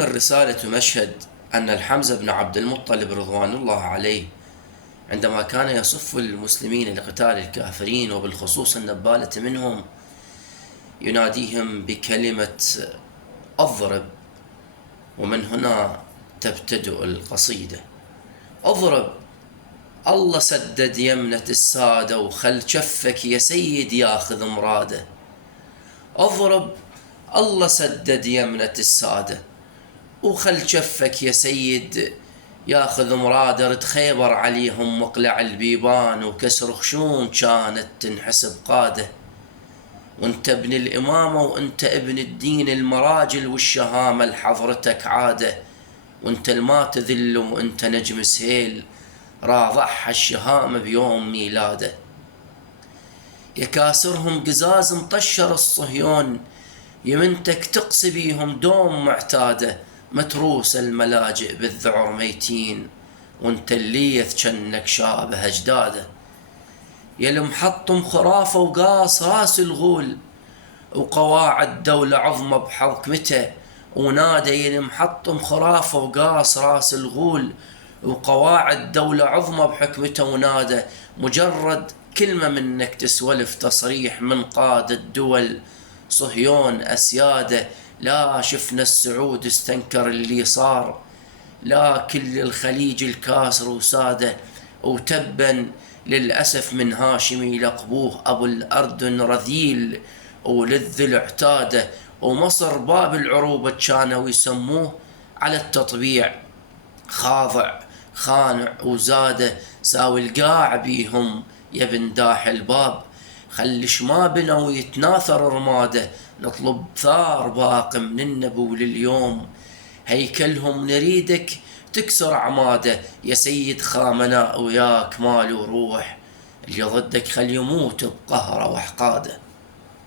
الرسالة تمشهد أن الحمزة بن عبد المطلب رضوان الله عليه عندما كان يصف المسلمين لقتال الكافرين وبالخصوص النبالة منهم يناديهم بكلمة اضرب. ومن هنا تبتدئ القصيدة: اضرب الله سدد يمنة السادة وخل شفك يا سيد ياخذ مراده. اضرب الله سدد يمنة السادة وخل شفك يا سيد ياخذ مراده. رد خيبر عليهم مقلع البيبان وكسر خشوم كانت تنحسب قاده. وانت ابن الامامة وانت ابن الدين المراجل والشهامة لحضرتك عاده. وانت الما تذل وانت نجم سهيل راضعها الشهامة بيوم ميلاده. يكاسرهم قزاز مطشر الصهيون يمنتك تقسي بيهم دوم معتاده. متروس الملاجئ بالذعر ميتين وانت الليث جنك شابه اجداده. يا المحطم خرافة وقاص راس الغول وقواعد دولة عظمى بحكمته ونادى. يا المحطم خرافة وقاص راس الغول وقواعد دولة عظمى بحكمته ونادى. مجرد كلمة منك تسولف تصريح من قادة الدول صهيون أسياده. لا شفنا السعود استنكر اللي صار، لا كل الخليج الكاسر وساده. وتبا للأسف من هاشمي لقبوه أبو الأردن رذيل وللذل اعتاده. ومصر باب العروبة كانوا يسموه على التطبيع خاضع خانع وزاده. ساوي القاع بيهم يا بن داح الباب خلش ما بنوا يتناثر رماده. نطلب ثار باق من النبو لليوم هيكلهم نريدك تكسر عماده. يا سيد خامنا وياك مال وروح اللي ضدك خل يموت بقهره وحقاده.